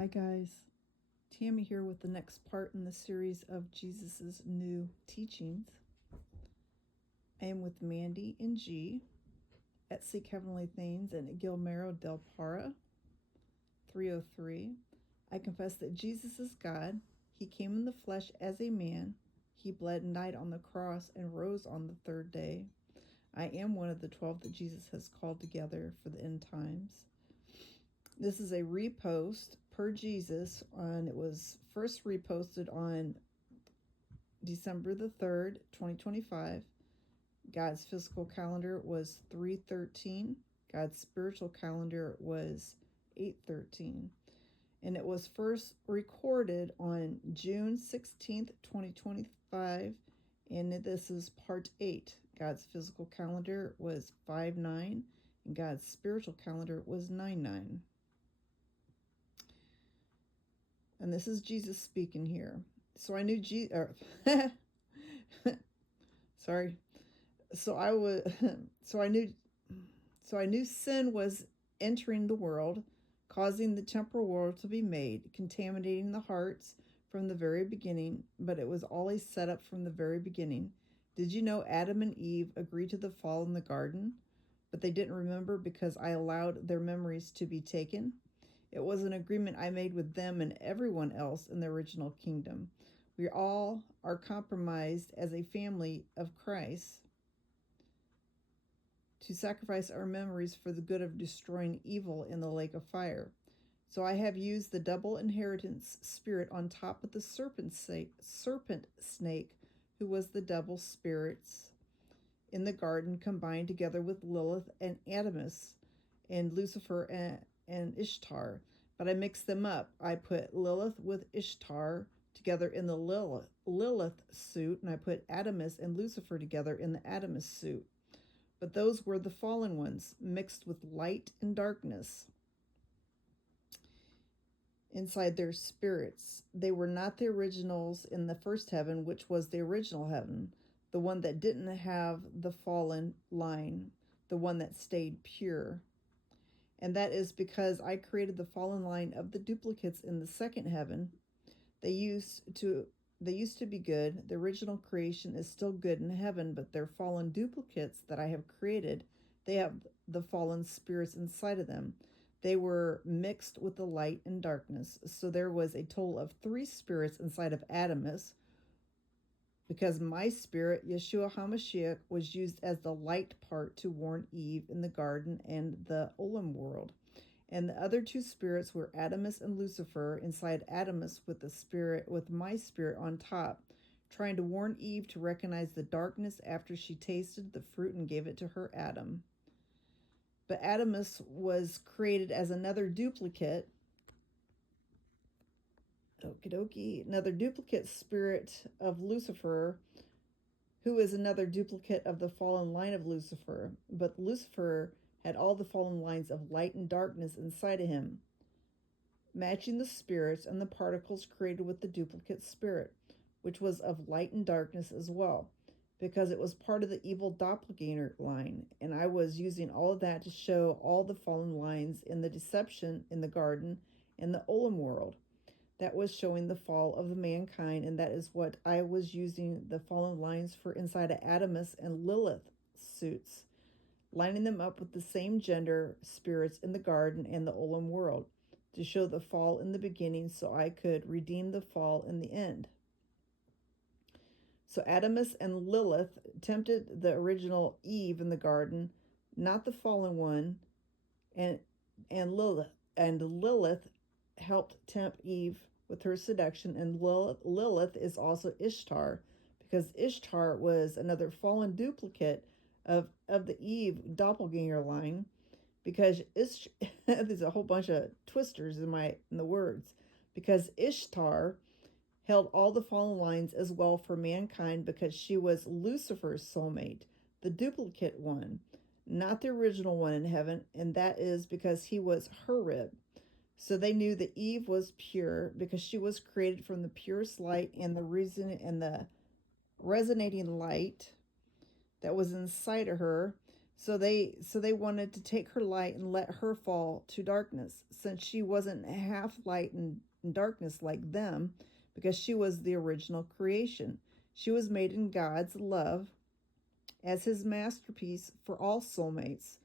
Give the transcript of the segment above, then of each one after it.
Hi guys, Tammy here with the next part in the series of Jesus's new teachings. I am with Mandy and G at Seek Heavenly Things and at Gilmero del Para, 303. I confess that Jesus is God. He came in the flesh as a man. He bled and died on the cross and rose on the third day. I am one of the 12 that Jesus has called together for the end times. This is a repost per Jesus, and it was first reposted on December the 3rd, 2025. God's physical calendar was 3/13. God's spiritual calendar was 8/13. And it was first recorded on June 16th, 2025. And this is part 8. God's physical calendar was 5/9, and God's spiritual calendar was 9/9. And this is Jesus speaking here. So I knew sorry. So I knew sin was entering the world, causing the temporal world to be made, contaminating the hearts from the very beginning, but it was always set up from the very beginning. Did you know Adam and Eve agreed to the fall in the garden, but they didn't remember because I allowed their memories to be taken? It was an agreement I made with them and everyone else in the original kingdom. We all are compromised as a family of Christ to sacrifice our memories for the good of destroying evil in the lake of fire. So I have used the double inheritance spirit on top of the serpent snake, who was the double spirits in the garden, combined together with Lilith and Adamus and Lucifer and Ishtar. But I mixed them up. I put Lilith with Ishtar together in the Lilith suit, and I put Adamus and Lucifer together in the Adamus suit. But those were the fallen ones, mixed with light and darkness inside their spirits. They were not the originals in the first heaven, which was the original heaven, the one that didn't have the fallen line, the one that stayed pure. And that is because I created the fallen line of the duplicates in the second heaven. They used to be good. The original creation is still good in heaven, but their fallen duplicates that I have created, they have the fallen spirits inside of them. They were mixed with the light and darkness. So there was a total of 3 spirits inside of Adamus, because my spirit, Yeshua HaMashiach, was used as the light part to warn Eve in the garden and the Olam world. And the other 2 spirits were Adamus and Lucifer inside Adamus, with my spirit on top, trying to warn Eve to recognize the darkness after she tasted the fruit and gave it to her Adam. But Adamus was created as another duplicate. Another duplicate spirit of Lucifer, who is another duplicate of the fallen line of Lucifer. But Lucifer had all the fallen lines of light and darkness inside of him, matching the spirits and the particles created with the duplicate spirit, which was of light and darkness as well, because it was part of the evil doppelganger line. And I was using all of that to show all the fallen lines in the deception in the garden and the Olam world. That was showing the fall of the mankind, and that is what I was using the fallen lines for inside of Adamus and Lilith suits, lining them up with the same gender spirits in the garden and the Olam world to show the fall in the beginning so I could redeem the fall in the end. So Adamus and Lilith tempted the original Eve in the garden, not the fallen one, and Lilith helped tempt Eve with her seduction, and Lilith is also Ishtar, because Ishtar was another fallen duplicate of the Eve doppelganger line, because there's a whole bunch of twisters in the words, because Ishtar held all the fallen lines as well for mankind, because she was Lucifer's soulmate, the duplicate one, not the original one in heaven, and that is because he was her rib. So they knew that Eve was pure because she was created from the purest light and the reason and the resonating light that was inside of her. So they wanted to take her light and let her fall to darkness, since she wasn't half light and darkness like them, because she was the original creation. She was made in God's love as his masterpiece for all soulmates.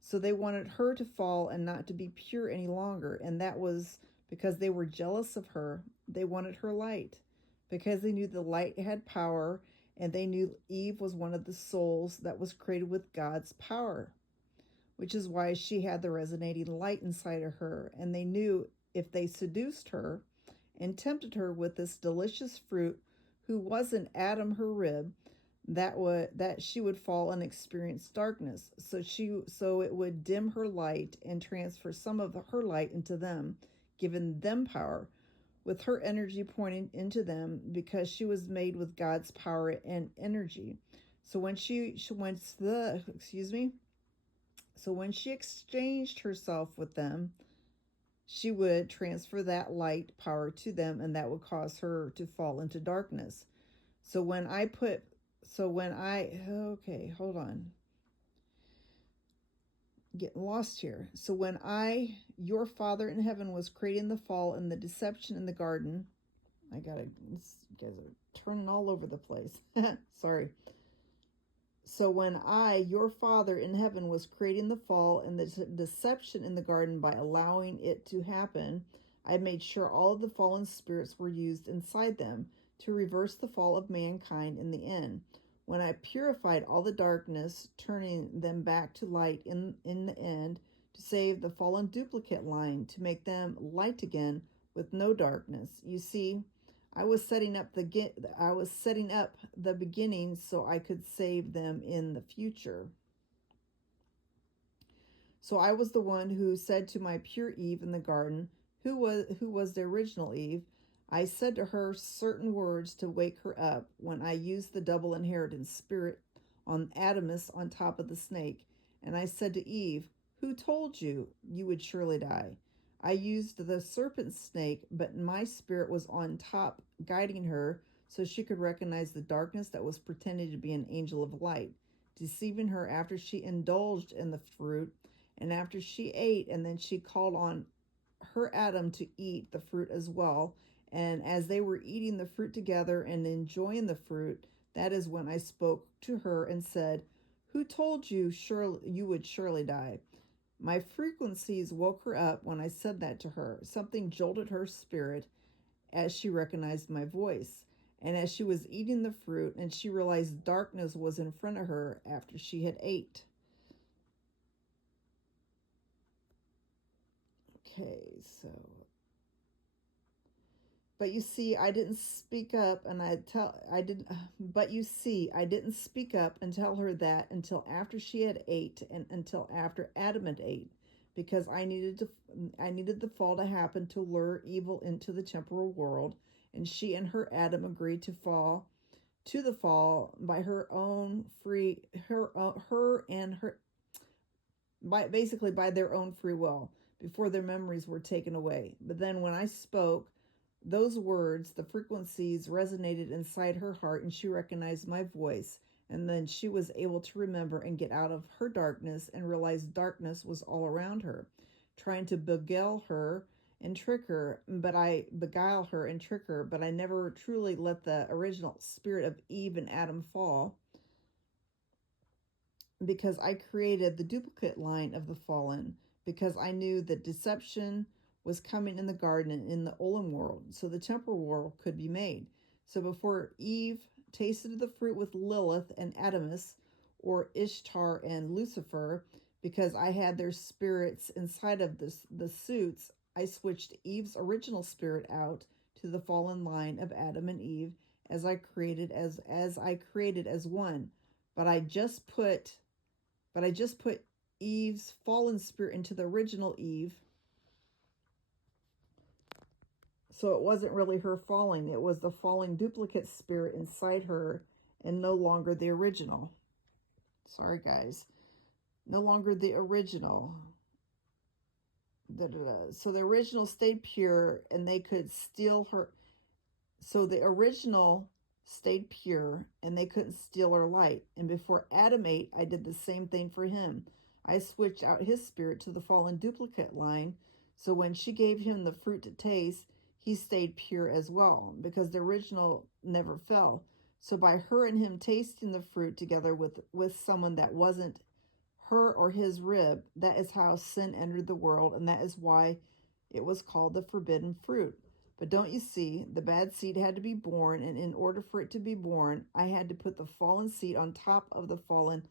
So they wanted her to fall and not to be pure any longer, and that was because they were jealous of her. They wanted her light because they knew the light had power, and they knew Eve was one of the souls that was created with God's power, which is why she had the resonating light inside of her. And they knew if they seduced her and tempted her with this delicious fruit, who was in Adam her rib, that she would fall and experience darkness. So it would dim her light and transfer some of her light into them, giving them power, with her energy pointing into them, because she was made with God's power and energy. So when she went the excuse me, so when she exchanged herself with them, she would transfer that light power to them, and that would cause her to fall into darkness. So when I put, so when I, okay, hold on, getting lost here. So when your Father in heaven, was creating the fall and the deception in the garden, you guys are turning all over the place. Sorry. So when your Father in heaven, was creating the fall and the deception in the garden by allowing it to happen, I made sure all of the fallen spirits were used inside them to reverse the fall of mankind in the end. When I purified all the darkness, turning them back to light in the end, to save the fallen duplicate line, to make them light again with no darkness. You see, I was setting up the beginning so I could save them in the future. So I was the one who said to my pure Eve in the garden, who was the original Eve. I said to her certain words to wake her up when I used the double inheritance spirit on Adamus on top of the snake. And I said to Eve, who told you you would surely die? I used the serpent snake, but my spirit was on top, guiding her so she could recognize the darkness that was pretending to be an angel of light, deceiving her after she indulged in the fruit and after she ate, and then she called on her Adam to eat the fruit as well. And as they were eating the fruit together and enjoying the fruit, that is when I spoke to her and said, who told you you would surely die? My frequencies woke her up when I said that to her. Something jolted her spirit as she recognized my voice. And as she was eating the fruit, and she realized darkness was in front of her after she had ate. Okay, so, but you see, I didn't speak up, and but you see, I didn't speak up and tell her that until after she had ate, and until after Adam had ate, because I needed the fall to happen to lure evil into the temporal world, and she and her Adam agreed to the fall by her own free, her and her, by their own free will, before their memories were taken away. But then when I spoke those words, the frequencies resonated inside her heart, and she recognized my voice. And then she was able to remember and get out of her darkness and realize darkness was all around her, trying to beguile her and trick her. But I never truly let the original spirit of Eve and Adam fall, because I created the duplicate line of the fallen, because I knew that deception was coming in the garden and in the Olam world, so the temporal world could be made. So before Eve tasted the fruit with Lilith and Adamus, or Ishtar and Lucifer, because I had their spirits inside of the suits, I switched Eve's original spirit out to the fallen line of Adam and Eve, as I created as one. But I just put Eve's fallen spirit into the original Eve. So it wasn't really her falling. It was the falling duplicate spirit inside her, and no longer the original. Sorry, guys. No longer the original. So the original stayed pure, and they could steal her. So the original stayed pure, and they couldn't steal our light. And before Adam ate, I did the same thing for him. I switched out his spirit to the fallen duplicate line, so when she gave him the fruit to taste, he stayed pure as well, because the original never fell. So by her and him tasting the fruit together with someone that wasn't her or his rib, that is how sin entered the world, and that is why it was called the forbidden fruit. But don't you see, the bad seed had to be born, and in order for it to be born, I had to put the fallen seed on top of the fallen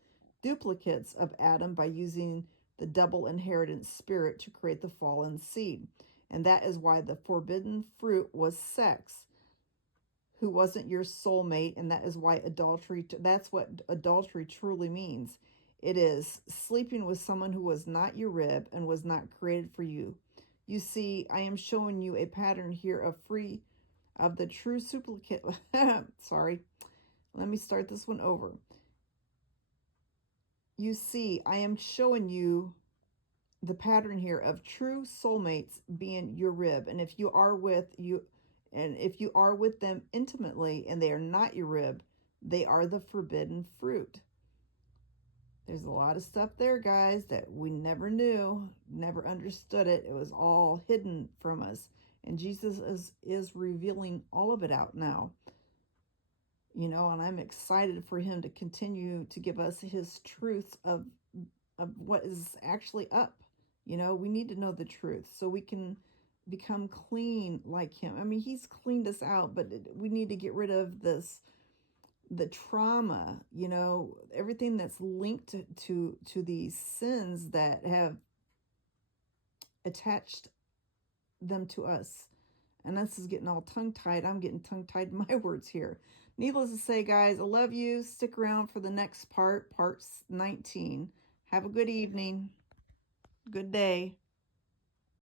duplicates of Adam by using the double inheritance spirit to create the fallen seed. And that is why the forbidden fruit was sex, who wasn't your soulmate, and that is why adultery, that's what adultery truly means. It is sleeping with someone who was not your rib and was not created for you. You see, I am showing you a pattern here of the true duplicate. Sorry, let me start this one over. You see, I am showing you the pattern here of true soulmates being your rib. And if you are with them intimately and they are not your rib, they are the forbidden fruit. There's a lot of stuff there, guys, that we never knew, never understood it. It was all hidden from us. And Jesus is revealing all of it out now. You know, and I'm excited for him to continue to give us his truth of what is actually up. You know, we need to know the truth so we can become clean like him. I mean, he's cleaned us out, but we need to get rid of the trauma, you know, everything that's linked to these sins that have attached them to us. And this is getting all tongue-tied. I'm getting tongue-tied in my words here. Needless to say, guys, I love you. Stick around for the next part 19. Have a good evening. Good day.